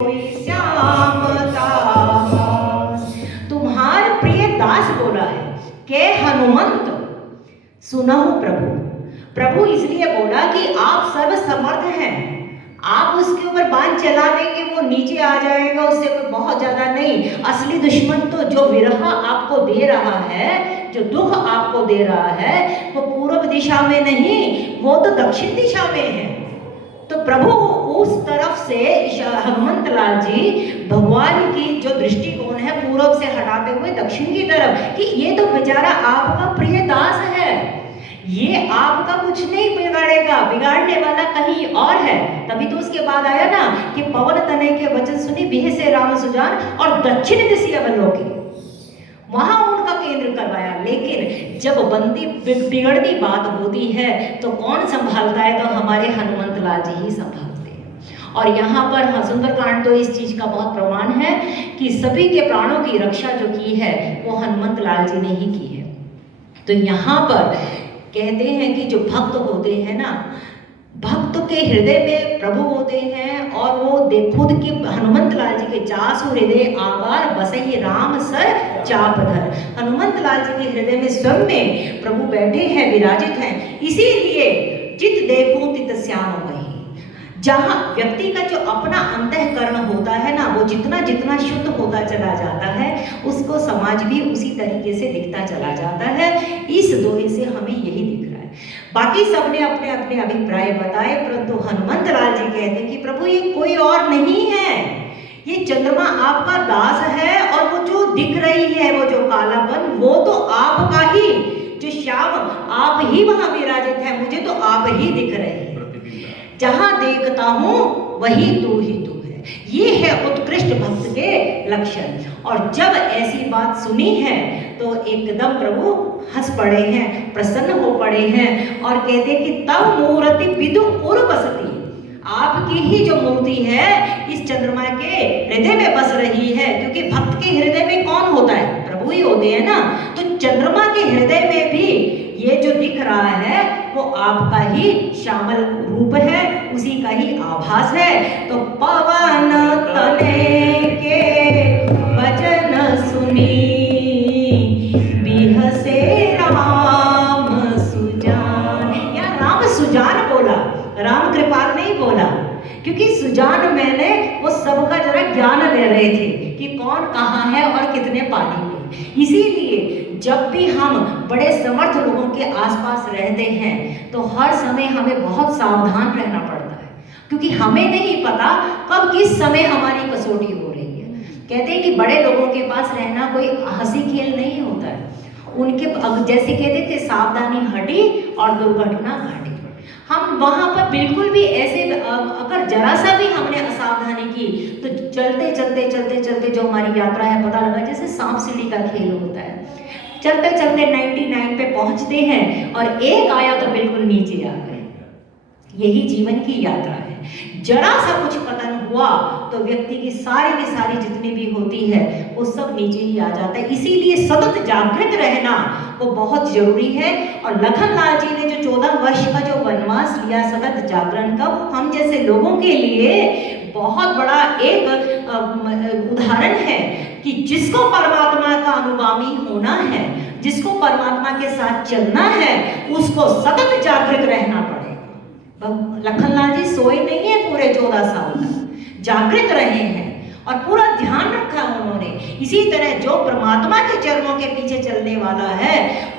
श्याम दास। तुम्हार प्रिय दास बोला है के हनुमंत सुनहु प्रभु। प्रभु इसलिए बोला कि आप सर्व समर्थ हैं, आप उसके ऊपर बाण चला देंगे वो नीचे आ जाएगा, उससे कोई बहुत ज्यादा नहीं। असली दुश्मन तो जो विरह आपको दे रहा है, जो दुख आपको दे रहा है, वो पूर्व दिशा में नहीं, वो तो दक्षिण दिशा में है। तो प्रभु उस तरफ से हनुमंत लाल जी भगवान की जो दृष्टिकोण है पूर्व से हटाते हुए दक्षिण की तरफ, कि ये तो बेचारा आपका प्रिय दास है, ये आपका कुछ नहीं बिगाड़ेगा, बिगाड़ने वाला कहीं और है। तभी तो उसके बाद आया ना कि पवन तनय के वचन सुनी बिह से राम सुजान और दक्षिण दिशा अवलोकी, वहां उनका केंद्र करवाया। लेकिन जब बनती बिगड़ती बात होती है तो कौन संभालता है? तो हमारे हनुमंत लाल जी ही संभालते हैं। और यहाँ पर सुंदरकांड तो इस चीज का बहुत प्रमाण है कि सभी के प्राणों की रक्षा जो की है वो हनुमंत लाल जी ने ही की है। तो यहाँ पर कहते हैं कि जो भक्त होते हैं ना, भक्त के हृदय में प्रभु होते हैं, और वो खुद के हनुमंत लाल जी के जासु हृदय आगार बसई राम सर चापधर। हनुमंत लाल जी के हृदय में स्वयं में प्रभु बैठे हैं, विराजित हैं। इसीलिए जित देखूं तित श्याम वही। जहाँ व्यक्ति का जो अपना अंतःकरण होता है ना, वो जितना जितना शुद्ध होता चला जाता है, उसको समाज भी उसी तरीके से दिखता चला जाता है। इस दोहे से हमें यही दिख रहा है। बाकी सबने अपने अपने अभिप्राय बताए, परंतु हनुमंत लाल जी कहते हैं कि प्रभु ये कोई और नहीं है, ये चंद्रमा आपका दास है, और वो जो दिख रही है वो जो कालापन, वो तो आपका ही, जो श्याम आप ही वहां विराजित है, मुझे तो आप ही दिख रहे हैं। जहां देखता हूं वही तू ही तू है। ये है उत्कृष्ट भक्त के लक्षण। और जब ऐसी बात सुनी है तो एकदम प्रभु हंस पड़े हैं, प्रसन्न हो पड़े हैं, और कहते कि तब मूर्ति विदु उर बसती, आपकी ही जो मूर्ति है इस चंद्रमा के हृदय में बस रही है। क्योंकि भक्त के हृदय में कौन होता है? प्रभु ही होते हैं ना। तो चंद्रमा के हृदय में भी ये जो दिख रहा है वो आपका ही श्यामल रूप है, उसी का ही आभास है। तो पवन तनय के वचन सुनी बिह से राम सुजान। या राम सुजान बोला, राम कृपाल नहीं बोला, क्योंकि सुजान मैंने वो सबका जरा ज्ञान ले रहे थे कि कौन कहाँ है और कितने पानी में। इसीलिए जब भी हम बड़े समर्थ लोगों के आसपास रहते हैं तो हर समय हमें बहुत सावधान रहना पड़ता है, क्योंकि हमें नहीं पता कब किस समय हमारी कसौटी हो रही है। कहते हैं कि बड़े लोगों के पास रहना कोई हंसी खेल नहीं होता है। उनके जैसे कहते थे सावधानी हटी और दुर्घटना घटी। हम वहां पर बिल्कुल भी ऐसे, अगर जरा सा भी हमने असावधानी की तो चलते चलते चलते चलते जो हमारी यात्रा है, पता लगा जैसे सांप सीढ़ी का खेल होता है, चलते चलते 99 पे पहुंचते हैं और एक आया तो बिल्कुल नीचे आ गए। यही जीवन की यात्रा है। जरा सा कुछ पतन हुआ तो व्यक्ति की सारी जितनी भी होती है वो सब नीचे ही आ जाता है। इसीलिए सतत जागृत रहना वो बहुत जरूरी है। और लखन लाल जी ने जो 14 वर्ष का जो वनवास लिया सतत जागरण का, वो हम जैसे लोगों के लिए बहुत बड़ा एक उदाहरण है कि जिसको परमात्मा का अनुगामी होना है, जिसको परमात्मा के साथ चलना है, उसको सतत जागृत रहना पड़ेगा। लखन लाल जी सोए नहीं है पूरे 14 साल तक, जागृत रहे हैं और पूरा ध्यान रखा उन्होंने। इसी तरह जो परमात्मा के चरणों के पीछे चलने वाला है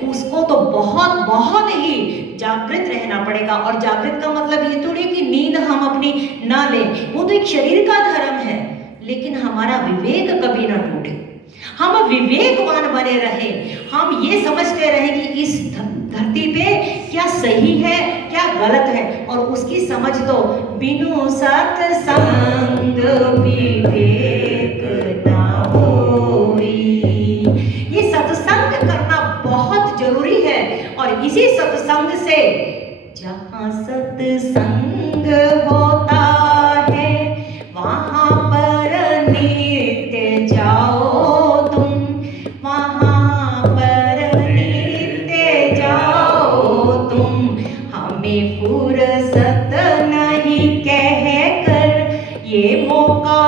उसको तो बहुत बहुत ही जागृत रहना पड़ेगा। और जागृत का मतलब ये तो नहीं कि नींद हम अपनी ना लें, वो तो एक शरीर का धर्म है, लेकिन हमारा विवेक कभी ना टूटे, हम विवेकवान बने रहे, हम ये समझते रहे कि इस धरती पे क्या सही है क्या गलत है, और उसकी समझ तो बिनु सत्संग विवेक ना होई। ये सत्संग करना बहुत जरूरी है। और इसी सत्संग से, जहाँ सत्संग होता है वहां पर नित्य जाओ तुम, वहां पर नित्य जाओ तुम। हमें फुर्सत नहीं कह कर ये मौका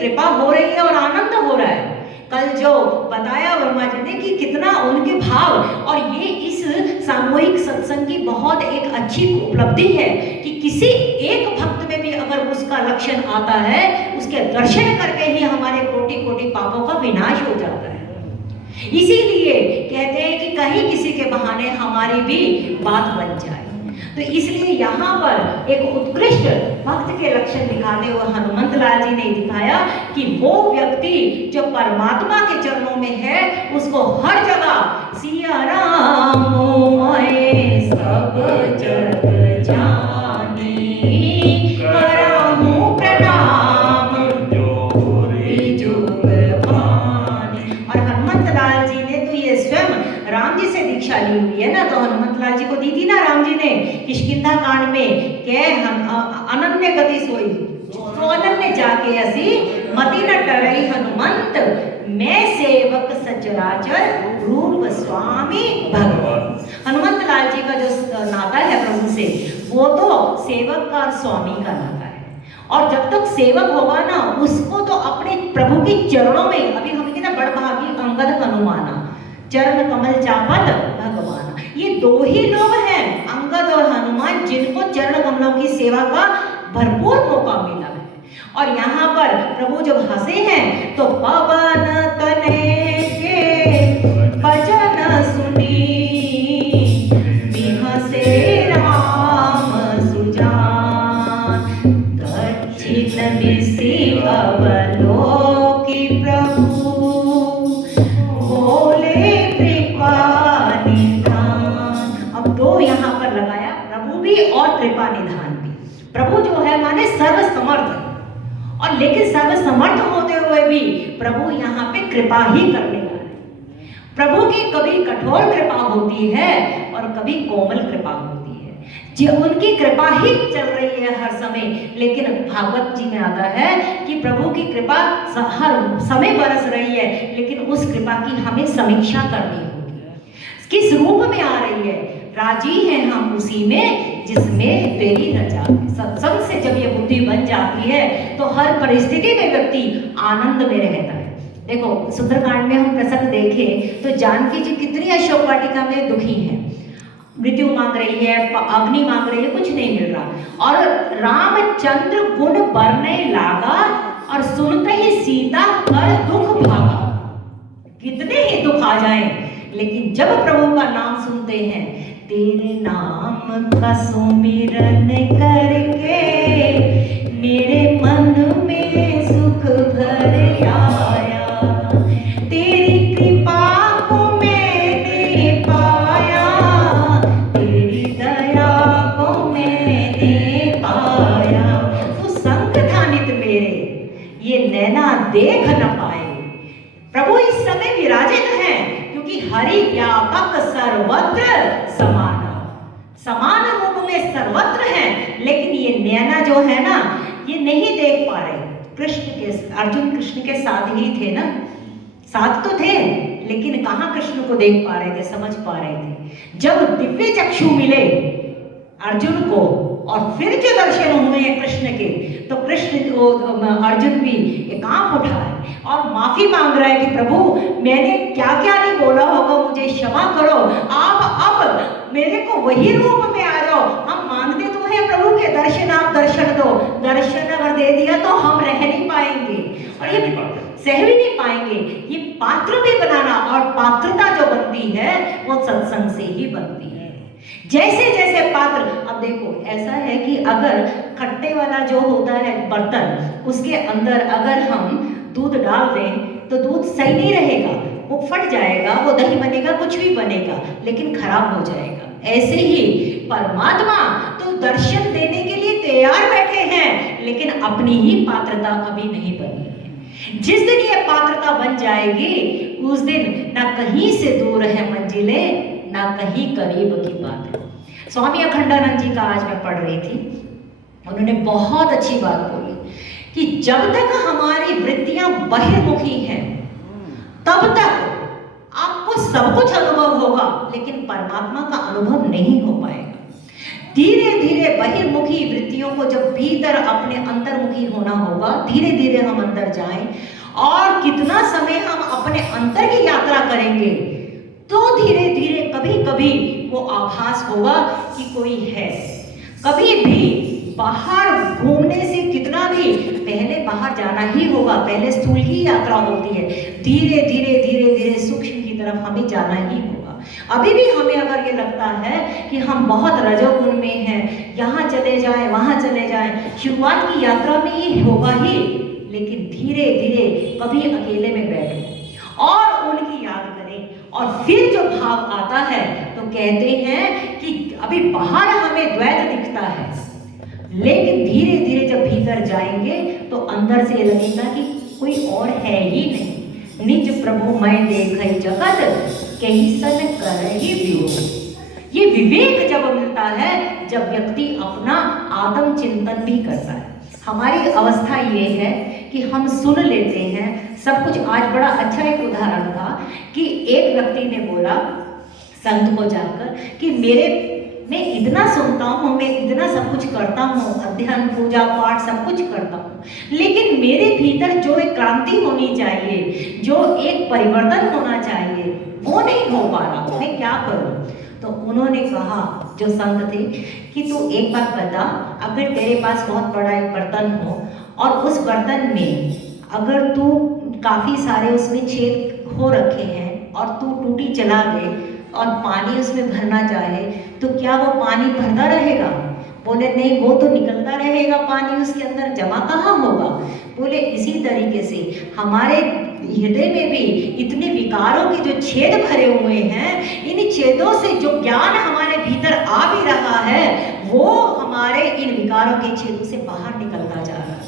कृपा हो रही है और आनंद हो रहा है। कल जो बताया वर्मा जी ने कि कितना उनके भाव, और ये इस सामूहिक सत्संग की बहुत एक अच्छी उपलब्धि है कि किसी एक भक्त में भी अगर उसका लक्षण आता है, उसके दर्शन करके ही हमारे कोटि कोटि पापों का विनाश हो जाता है। इसीलिए कहते हैं कि कहीं किसी के बहाने हमारी भी बात बन जाए। तो इसलिए यहाँ पर एक उत्कृष्ट भक्त के लक्षण दिखाते हुए हनुमंत लाल जी ने दिखाया कि वो व्यक्ति जो परमात्मा के चरणों में है, उसको हर जगह सिया राम मोए सब जग जानी, कराहूं प्रणाम जोरी जुग भानी। और हनुमंत लाल जी ने तो ये स्वयं राम जी से दीक्षा ली हुई है ना, तो हनुमंत लाल जी को दी थी ना राम जी ने किष्किंधा कांड में, के अनन्य गति सोई, तो अनन्य जाके असी मति न टरई हनुमंत, मैं सेवक सचराचर रूप स्वामी भगवान। हनुमंत लाल जी का जो नाता है प्रभु से, वो तो सेवक का स्वामी का नाता है। और जब तक सेवक होगा ना, उसको तो अपने प्रभु के चरणों में, अभी हम कहते ना बड़भागी अंगद हनुमाना, चरण कमल चापत भगवान, ये दो ही लोग हैं अंगद और हनुमान जिनको चरण कमलों की सेवा का भरपूर मौका मिला है। और यहाँ पर प्रभु जब हंसे हैं तो पवन तने के भजन सुनी, बिहसे राम सुजान, दक्षिण दिशि अवलोकी प्रभु, यहाँ पर लगाया प्रभु भी और कृपा निधान भी। प्रभु जो है माने सर्व समर्थ, और लेकिन सर्व समर्थ होते हुए भी प्रभु यहाँ पे कृपा ही करने वाले। प्रभु की कभी कठोर कृपा होती है और कभी कोमल कृपा होती है, जो उनकी कृपा ही चल रही है हर समय। लेकिन भागवत जी में आता है कि प्रभु की कृपा हर समय बरस रही है, लेकिन उस कृपा की हमें समीक्षा करनी होगी, किस रूप में आ रही है। राजी हैं हम उसी में जिसमें तेरी रजा। सत्संग से जब ये बुद्धि बन जाती है तो हर परिस्थिति में व्यक्ति आनंद में रहता है। देखो सुंदरकांड में हम प्रसंग देखें तो जानकी जी कितनी अशोक वाटिका में दुखी है, मृत्यु मांग रही है, अग्नि मांग रही है, कुछ नहीं मिल रहा। और रामचंद्र गुण बरने लागा और सुनते ही सीता कर दुख भागा। कितने ही दुख आ जाएं, लेकिन जब प्रभु का नाम सुनते हैं, तेरे नाम का सुमिरन करके मेरे मन में सुख भर आया, तेरी कृपा को मैंने पाया, तेरी दया को मैंने पाया। तो संग था नित मेरे, ये नैना देख न पाए। प्रभु इस समय विराजित हैं क्योंकि हरि व्यापक सर्वत्र समान, समान रूप में सर्वत्र हैं। लेकिन ये नैना जो है ना, ये नहीं देख पा रहे। कृष्ण के, अर्जुन कृष्ण के साथ ही थे ना, साथ तो थे, लेकिन कहाँ कृष्ण को देख पा रहे थे, समझ पा रहे थे। जब दिव्य चक्षु मिले अर्जुन को और फिर जो दर्शन हुए कृष्ण के, तो कृष्ण अर्जुन भी कांप उठा है और माफी मांग रहा है कि प्रभु मैंने क्या क्या नहीं बोला होगा, मुझे क्षमा करो, आप अब मेरे को वही रूप में आ जाओ। हम मांगते तो हैं प्रभु के दर्शन, आप दर्शन दो। दर्शन अगर दे दिया तो हम रह नहीं पाएंगे और ये सह भी नहीं पाएंगे। ये पात्र भी बनाना, और पात्रता जो बनती है वो सत्संग से ही बनती है। जैसे जैसे पात्र, अब देखो ऐसा है कि अगर खट्टे वाला जो होता है बर्तन, उसके अंदर अगर हम दूध डाल दें तो दूध सही नहीं रहेगा, वो फट जाएगा, वो दही बनेगा, कुछ भी बनेगा, लेकिन खराब हो जाएगा। ऐसे ही परमात्मा तो दर्शन देने के लिए तैयार बैठे हैं, लेकिन अपनी ही पात्रता अभी नहीं बनी है। जिस दिन ये पात्रता बन जाएगी, उस दिन ना कहीं से दूर है मंजिलें, ना कहीं करीब की बात है। स्वामी अखंडानंद जी का आज मैं पढ़ रही थी, उन्होंने बहुत अच्छी बात बोली कि जब तक हमारी वृत्तियां बहिर्मुखी हैं, तब तक आपको सब कुछ अनुभव होगा, लेकिन परमात्मा का अनुभव नहीं हो पाएगा। धीरे धीरे बहिर्मुखी वृत्तियों को जब भीतर अपने अंतर्मुखी होना होगा, धीरे धीरे हम अंदर जाएं, और कितना समय हम अपने अंतर की यात्रा करेंगे तो धीरे धीरे कभी कभी वो आभास होगा कि कोई है। कभी भी बाहर घूमने से कितना भी, पहले बाहर जाना ही होगा, पहले स्थूल की यात्रा होती है, धीरे धीरे धीरे धीरे सूक्ष्म की तरफ हमें जाना ही होगा। अभी भी हमें अगर ये लगता है कि हम बहुत रजोगुण में हैं, यहाँ चले जाएं वहाँ चले जाएं, शुरुआत की यात्रा में ये होगा ही, लेकिन धीरे धीरे कभी अकेले में बैठो और उनकी याद करें, और फिर जो भाव आता है तो कहते हैं कि अभी बाहर हमें द्वैत दिखता है, लेकिन धीरे धीरे जब भीतर जाएंगे तो अंदर से लगेगा कि कोई और है ही नहीं। निज प्रभु मैं देखै जगत कैसन करहि वियोग। ये विवेक जब मिलता है, जब व्यक्ति अपना आत्म चिंतन भी करता है। हमारी अवस्था ये है कि हम सुन लेते हैं सब कुछ। आज बड़ा अच्छा एक उदाहरण था कि एक व्यक्ति ने बोला संत को जाकर कि मैं इतना सुनता हूँ, मैं इतना सब कुछ करता हूँ, अध्ययन पूजा पाठ सब कुछ करता हूँ, लेकिन मेरे भीतर जो एक क्रांति होनी चाहिए, जो एक परिवर्तन होना चाहिए, वो नहीं हो पा रहा, मैं क्या करूँ। तो उन्होंने कहा, जो संत थे, कि तू एक बात बता, अगर तेरे पास बहुत बड़ा एक बर्तन हो और उस बर्तन में अगर तू काफ़ी सारे उसमें छेद हो रखे हैं और तू टूटी चला दे और पानी उसमें भरना चाहे तो क्या वो पानी भरता रहेगा? बोले नहीं, वो तो निकलता रहेगा, पानी उसके अंदर जमा कहाँ होगा। बोले इसी तरीके से हमारे हृदय में भी इतने विकारों के जो छेद भरे हुए हैं, इन छेदों से जो ज्ञान हमारे भीतर आ भी रहा है वो हमारे इन विकारों के छेदों से बाहर निकलता जा रहा है।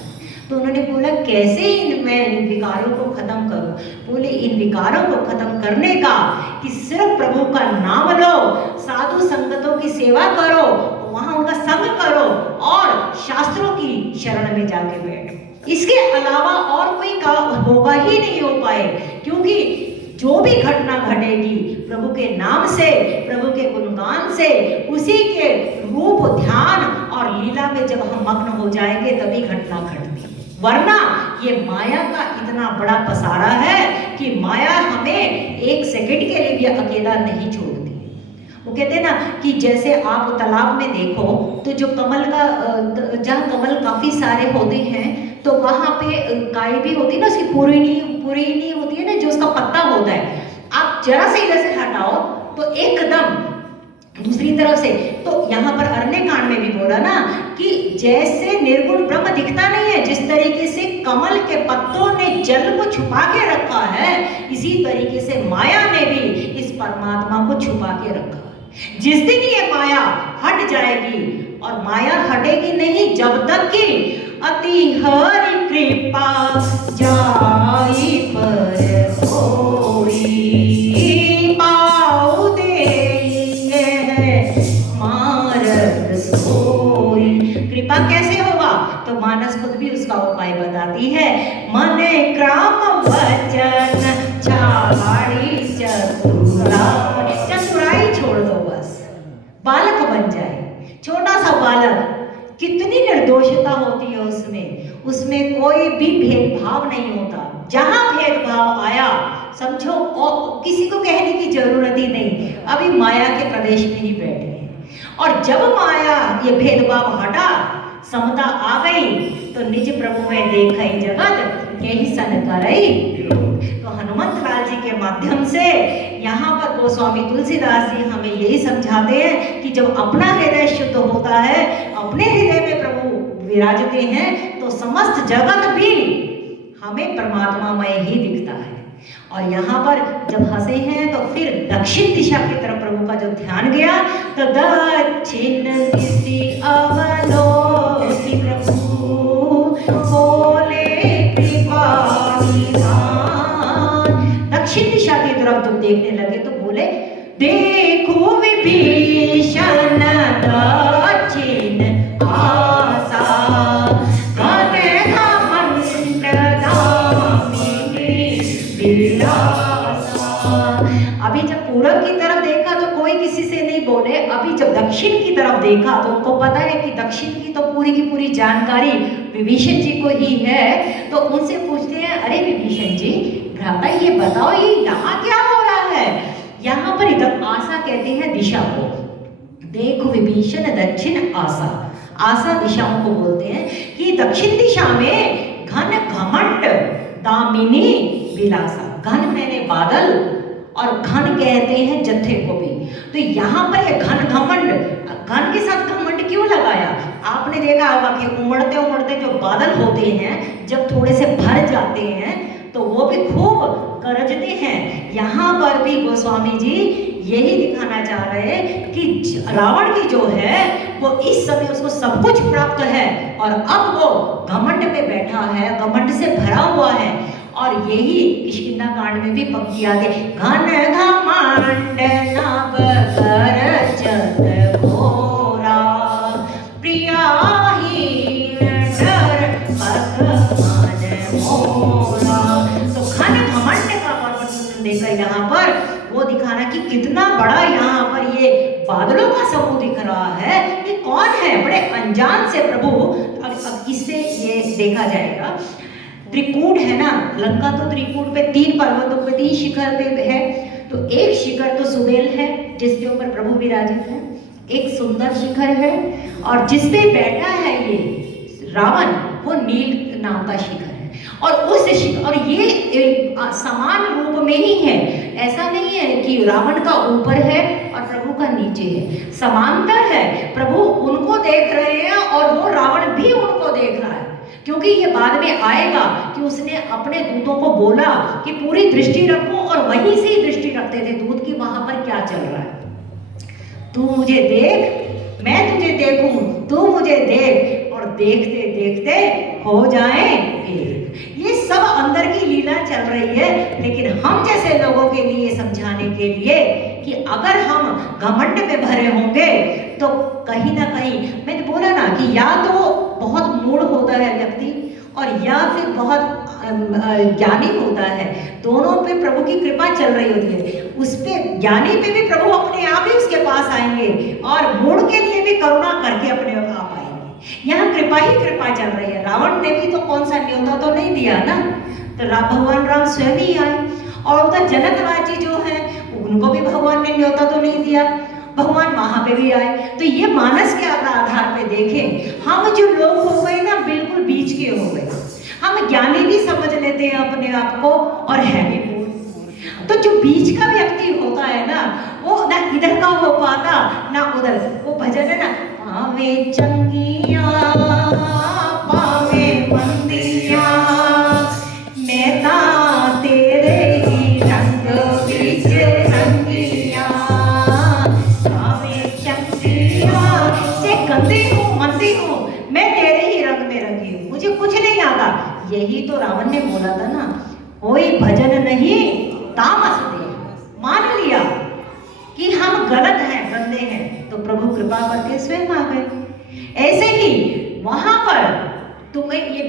तो उन्होंने बोला कैसे मैं इन विकारों को खत्म करूं? बोले इन विकारों को खत्म करने का कि सिर्फ प्रभु का नाम लो, साधु संगतों की सेवा करो, वहां उनका संग करो और शास्त्रों की शरण में जाके बैठो। इसके अलावा और कोई होगा ही नहीं हो पाए, क्योंकि जो भी घटना घटेगी प्रभु के नाम से, प्रभु के गुणगान से, उसी के रूप ध्यान और लीला में जब हम मग्न हो जाएंगे तभी घटना घटती। वरना ये माया का इतना बड़ा पसारा है कि माया हमें एक सेकंड के लिए भी अकेला नहीं छोड़ती। वो कहते हैं ना कि जैसे आप तालाब में देखो तो जो कमल का, जहाँ कमल काफी सारे होते हैं तो वहां पे काई भी होती है ना, उसकी पूरी नहीं होती है ना, जो उसका पत्ता होता है, आप जरा से इधर से हटाओ तो एकदम दूसरी तरफ से। तो यहाँ पर अरण्य कांड में भी बोला ना कि जैसे निर्गुण ब्रह्म दिखता नहीं है, जिस तरीके से कमल के पत्तों ने जल को छुपा के रखा है, इसी तरीके से माया ने भी इस परमात्मा को छुपा के रखा है। जिस दिन ये माया हट जाएगी, और माया हटेगी नहीं जब तक कि अति हरि कृपा जाई पर होई, पाऊ कृपा कैसे होगा? तो मानस खुद भी उसका उपाय बताती है। मन क्रम वचन छाड़ी चतुराई छोड़ दो, बस बालक बन जाए, छोटा सा बालक। कितनी निर्दोषता होती है उसमें कोई भी भेदभाव नहीं होता। जहां भेदभाव आया समझो किसी को कहने की जरूरत ही नहीं, अभी माया के प्रदेश में ही बैठे हैं। और जब माया ये भेदभाव हटा, समता आ गई, तो निज प्रभु में देखै जगत यही सन करई। तो हनुमंत लाल जी के माध्यम से यहाँ पर गोस्वामी तुलसीदास जी हमें यही समझाते हैं कि जब अपना हृदय शुद्ध होता है, अपने हृदय में प्रभु विराजते हैं, तो समस्त जगत भी हमें परमात्मामय ही दिखता है। और यहाँ पर जब हंसे हैं तो फिर दक्षिण दिशा की तरफ प्रभु का जो ध्यान गया, तो दक्षिण दिशि अवलोकि प्रभु बोले कृपा निधान। दक्षिण दिशा की तरफ जब देखने लगे तो बोले देखो विभीषण दक्षिण आसा, अभी जब पूरब की तरफ देखा तो कोई किसी से नहीं बोले अभी जब दक्षिण की तरफ देखा तो उनको पता है कि दक्षिण की तो पूरी की पूरी जानकारी विभीषण जी को ही है। तो उनसे पूछते हैं, अरे विभीषण जी भ्राता ये बताओ ये यहाँ क्या हो रहा है? यहाँ पर इधर आशा कहते हैं दिशा को। देखो विभीषण दक्षिण आशा, आशा दिशाओं को बोलते हैं कि दक्षिण दिशा में घन घमंड दामिनी विलासा। घन मैंने बादल और घन कहते हैं जत्थे को भी। तो यहाँ पर ये घन घमंड, घन के साथ घमंड क्यों लगाया? आपने देखा होगा कि उमड़ते उमड़ते जो बादल होते हैं जब थोड़े से भर जाते हैं तो वो भी खूब गरजते हैं। यहाँ पर भी गोस्वामी जी यही दिखाना चाह रहे हैं कि रावण की जो है वो इस समय उसको सब कुछ प्राप्त है और अब वो घमंड में बैठा है, घमंड से भरा हुआ है। और यही किष्किंधा कांड में भी पंक्ति आती है, घन घमंड नभ गरजत घोरा प्रियाहीन डर भगवान मोरा। तो घन घमंड का वर्णन देकर यहाँ पर वो दिखाना कि कितना बड़ा यहाँ पर ये बादलों का समूह दिख रहा है। ये कौन है? बड़े अनजान से प्रभु। अब इससे ये देखा जाएगा त्रिकूट है ना, लंका तो त्रिकूट पे 3 पर्वतों पे 3 शिखर पे है। तो एक शिखर तो सुबेल है जिसके ऊपर प्रभु विराजित है, एक सुंदर शिखर है और जिसपे बैठा है ये रावण वो नील नाम का शिखर है। और उस शिखर और ये समान रूप में ही है, ऐसा नहीं है कि रावण का ऊपर है और प्रभु का नीचे है, समांतर है। प्रभु उनको देख रहे हैं और वो रावण भी उनको देख रहा है, क्योंकि ये बाद में आएगा कि उसने अपने दूतों को बोला कि पूरी दृष्टि रखो और वहीं से ही दृष्टि रखते थे दूत की वहां पर क्या चल रहा है। तू मुझे देख, मैं तुझे देखूं, तू मुझे देख और देखते देखते हो जाए एक। ये सब अंदर की लीला चल रही है, लेकिन हम जैसे लोगों के लिए समझाने के लिए कि अगर हम घमंड में भरे होंगे तो कहीं ना कहीं, मैंने बोला ना कि या तो बहुत मूढ़ होता है व्यक्ति और या फिर बहुत ज्ञानी होता है, दोनों पे प्रभु की कृपा चल रही होती है। उस पे ज्ञानी पे भी प्रभु अपने आप ही उसके पास आएंगे और मूढ़ के लिए भी करुणा करके अपने आप आएंगे। यहाँ कृपा ही कृपा चल रही है। रावण ने भी तो कौन सा न्योता तो नहीं दिया ना, तो भगवान राम स्वयं ही आए। और उधर जनक राज जी जो है उनको भी भगवान ने न्योता तो नहीं दिया, भगवान वहां पे भी आए। तो ये मानस के आधार पे देखें, हम जो लोग हो गए ना बिल्कुल बीच के हो गए। हम ज्ञानी भी समझ लेते हैं अपने आप को और है भी मूर्ख। तो जो बीच का व्यक्ति होता है ना, वो ना इधर का हो पाता ना उधर। वो भजन है ना, पावे चंगिया पावे मंदिया नेता तेरे ही रंग बीच रंगिया, पावे चंगिया से गंदी हूँ मंदी हूँ, मैं तेरे ही रंग में रंगी हूँ, मुझे कुछ नहीं आता। यही तो रावण ने बोला था ना, कोई भजन नहीं तामस दे। मान लिया कि हम गलत हैं, गंदे हैं, तो प्रभु कृपा करके स्वयं आ गए। ऐसे ही वहां पर तुम्हें ये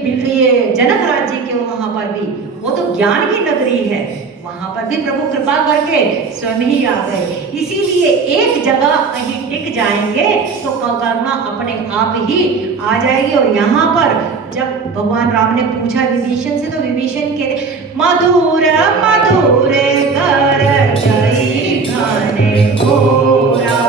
जनक राज जी के वहां पर भी वो तो ज्ञान की नगरी है, वहां पर भी प्रभु कृपा करके स्वयं ही आ गए। इसीलिए एक जगह कहीं टिक जाएंगे तो करुणा अपने आप ही आ जाएगी। और यहाँ पर जब भगवान राम ने पूछा विभीषण से, तो विभीषण के मधुर मधुर कर जई घने घोरा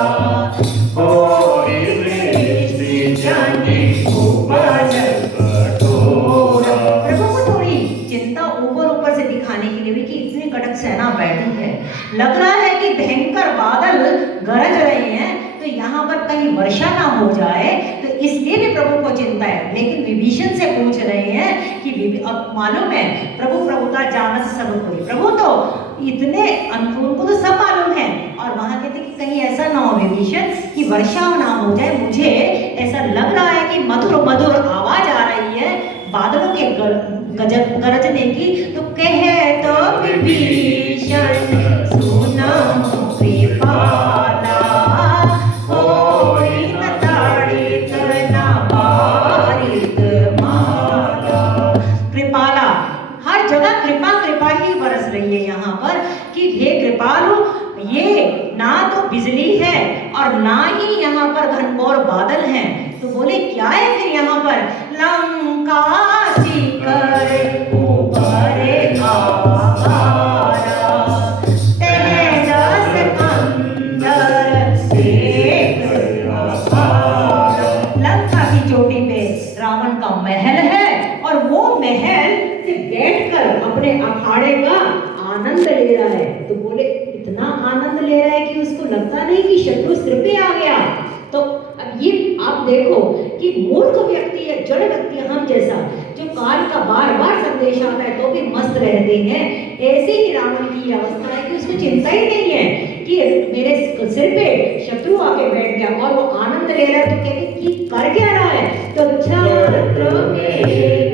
प्रभु को थोड़ी चिंता ऊपर ऊपर से दिखाने के लिए भी कि इतनी कड़क सेना बैठी है, लग रहा है कि भयंकर बादल गरज रहे हैं, तो यहाँ पर कहीं वर्षा ना हो जाए, तो इसलिए भी प्रभु को चिंता है। लेकिन विभीषण से पूछ रहे हैं कि अब मालूम है प्रभु प्रभुता जानत सब कोई, प्रभु तो इतने उनको तो सब मालूम है। और वहां कहते कि कहीं ऐसा ना हो विभीषण कि वर्षा ना हो जाए, मुझे ऐसा लग रहा है कि मधुर मधुर आवाज आ रही है बादलों के गरजने की। तो कहे तो विभीषण सुनो कृपाला, होई न ताड़ित न बारित माला। कृपाला, हर जगह कृपा कृपा ही बरस रही है यहाँ पर कि हे कृपालु, ये ना तो बिजली है और ना ही यहाँ पर घनघोर बादल हैं। तो बोले क्या है फिर यहाँ पर? लंका शिखर ऊपर आवारा, तेजस अंदर एक अखाड़ा। लंका की चोटी पे रावण का महल है और वो महल से बैठकर अपने अखाड़े का आनंद ले रहा है। तो बोले इतना आनंद ले रहा है कि उसको लगता नहीं कि शत्रु सिर पे आ गया। तो अब ये आप देखो कि मूर्ख व्यक्ति या जड़ व्यक्ति हम जैसा जो काल का बार बार संदेश आता है तो भी मस्त रहते हैं, ऐसे ही रावण की अवस्था है कि उसको चिंता ही नहीं है कि मेरे सिर पे शत्रु आके बैठ गया और वो आनंद ले रहा है। तो कहते कि कर क्या रहा है? तो छत्र में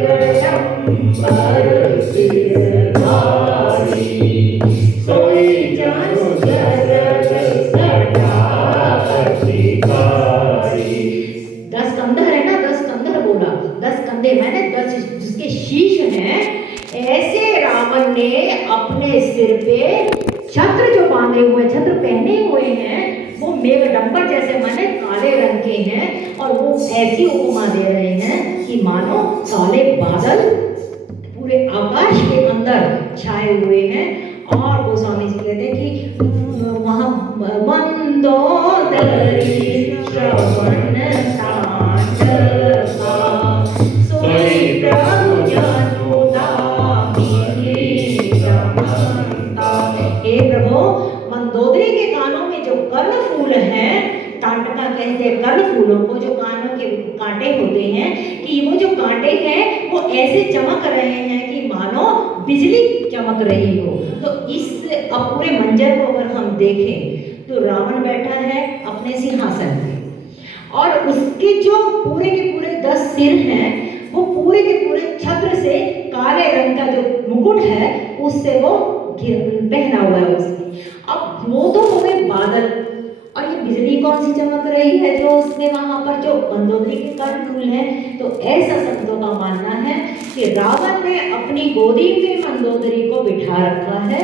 गड़म्बर सिरधारी, सोई जानु जरद सदा अधिकारी। 10 कंधर है ना, 10 कंधर बोला, 10 कंधे मैंने 10 जिसके शीश हैं, ऐसे रावण ने अपने सिर पे छत्र जो बांधे हुए, छत्र पहने हुए हैं, वो मेघडंबर जैसे माने काले रंग के हैं और वो ऐसी उपमा दे रहे हैं कि मानो काले बादल पूरे आकाश के अंदर छाए हुए हैं। और गोस्वामी जी कहते हैं कि वहाँ मंदोदरी श्रवण सांडका, सोई प्रभु जनु दामिनी समंता। हे प्रभु, मंदोदरी के कानों में जो कर्ण फूल हैं, टांटका कहते हैं कर्ण फूलों को, जो कानों के कांटे होते हैं, कि वो जो कांटे हैं वो ऐसे चमक रहे हैं कि मानो बिजली चमक रही हो। तो इस अब पूरे मंजर को अगर हम देखें तो रावण बैठा है अपने सिंहासन पे और उसके जो पूरे के पूरे 10 सिर हैं वो पूरे के पूरे छत्र से काले रंग का जो मुकुट है उससे वो पहना हुआ है उसने। अब वो तो हो गए बादल और ये बिजली कौन सी चमक रही है जो उसने वहां पर जो मंदोदरी के कर्ण फूल है। तो ऐसा संतों का मानना है कि रावण ने अपनी गोदी में मंदोदरी को बिठा रखा है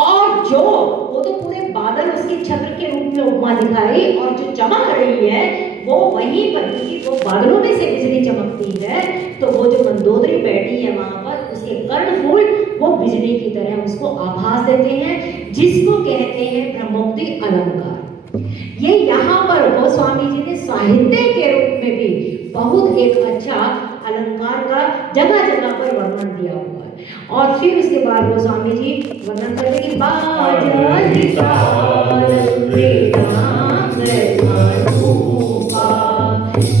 और जो वो तो पूरे बादल उसके छत्र के रूप में उपमा दिखाई और जो चमक रही है वो वहीं पर, क्योंकि वो बादलों में से बिजली चमकती है, तो वो जो मंदोदरी बैठी है वहां पर उसके कर्ण फूल वो बिजली की तरह उसको आभास देते हैं, जिसको कहते हैं ब्रह्मोक्ति अलंकार। ये यहाँ पर गोस्वामी जी ने साहित्य के रूप में भी बहुत एक अच्छा अलंकार का जगह जगह पर वर्णन दिया हुआ है। और फिर उसके बाद गोस्वामी जी वर्णन करते हैं कि बाजहि ताल वेदांग अनुपा,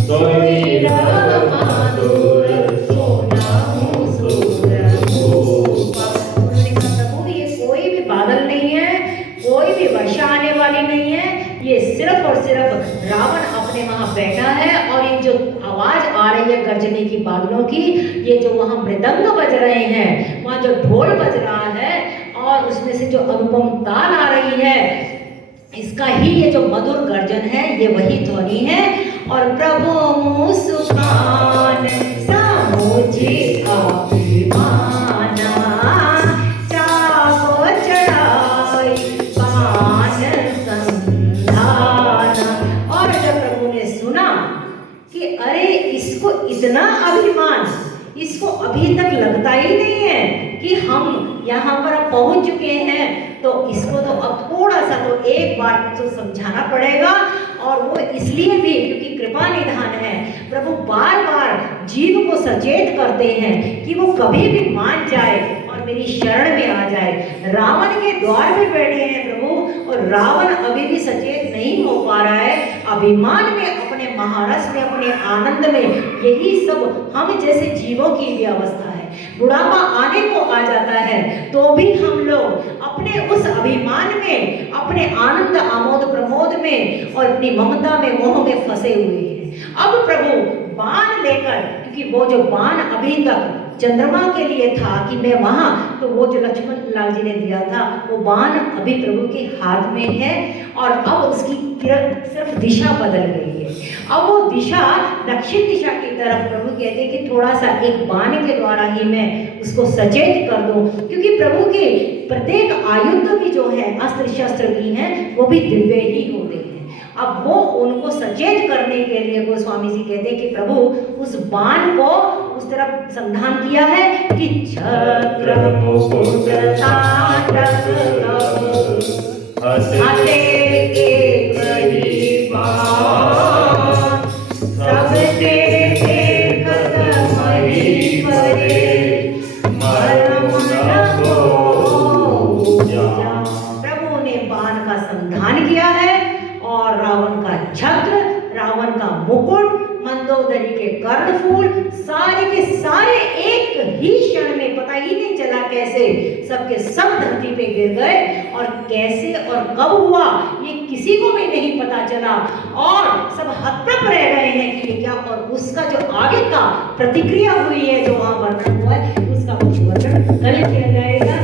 सोई राग माधुर सोनाहु सुरभूपा। उन्होंने कहा प्रभु ये कोई भी बादल नहीं है, कोई भी वर्षा आने वाली नहीं है, ये सिर्फ और सिर्फ रावण अपने वहां बैठा है और ये जो आवाज आ रही है गर्जने की बादलों की, ये जो वहां मृदंग बज रहे हैं, वहां जो ढोल बज रहा है और उसमें से जो अनुपम ताल आ रही है, इसका ही ये जो मधुर गर्जन है ये वही ध्वनि है। और प्रभु मुस्कान सामुझे अभिमाना, चाको चढ़ाई पान संधाना। और जब प्रभु ने सुना कि अरे इसको इतना अभिमान, इसको अभी तक लगता ही नहीं है कि हम यहाँ पर पहुंच चुके हैं, तो इसको तो अब थोड़ा सा तो एक बार तो समझाना पड़ेगा। और वो इसलिए भी क्योंकि कृपा निधान है, प्रभु बार बार जीव को सचेत करते हैं कि वो कभी भी मान जाए और मेरी शरण में आ जाए। रावण के द्वार पे बैठे हैं प्रभु और रावण अभी भी सचेत नहीं हो पा रहा है, अभिमान में, अपने महारस में, अपने आनंद में। यही सब हम जैसे जीवों की भी अवस्था है। बुढ़ापा आने को आ जाता है तो भी हम लोग अपने उस अभिमान में, अपने आनंद आमोद प्रमोद में और अपनी ममता में, मोह में फंसे हुए हैं। अब प्रभु बाण लेकर, क्योंकि वो जो बाण अभी तक चंद्रमा के लिए था कि मैं वहां, तो वो जो लक्ष्मण लाल जी ने दिया था वो बाण अभी प्रभु के हाथ में है और अब उसकी किरण सिर्फ दिशा बदल गई है। अब वो दिशा दक्षिण दिशा की तरफ प्रभु कहते हैं कि थोड़ा सा एक बाण के द्वारा ही मैं उसको सचेत कर दूं, क्योंकि प्रभु के प्रत्येक आयुध भी जो है, अस्त्र शस्त्र भी हैं, वो भी दिव्य ही होते हैं। अब वो उनको सचेत करने के लिए गोस्वामी जी कहते हैं कि प्रभु उस बाण को उस तरफ संधान किया है कि छत्र मुकुट ताटक तब हटे एक ही बाण सबके देखत मही परे मरम न को जान। प्रभु ने बाण का संधान किया है और रावण का छत्र, रावण का मुकुट, मंदोदरी के कर्णफूल सारे के सारे एक ही क्षण में पता ही नहीं चला कैसे सबके सब धरती पे गिर गए और कैसे और कब हुआ ये किसी को भी नहीं पता चला और सब हतप्रभ रह गए हैं कि ये क्या। और उसका जो आगे का प्रतिक्रिया हुई है जो वहां वर्णन हुआ है उसका कुछ वर्णन कल किया जाएगा।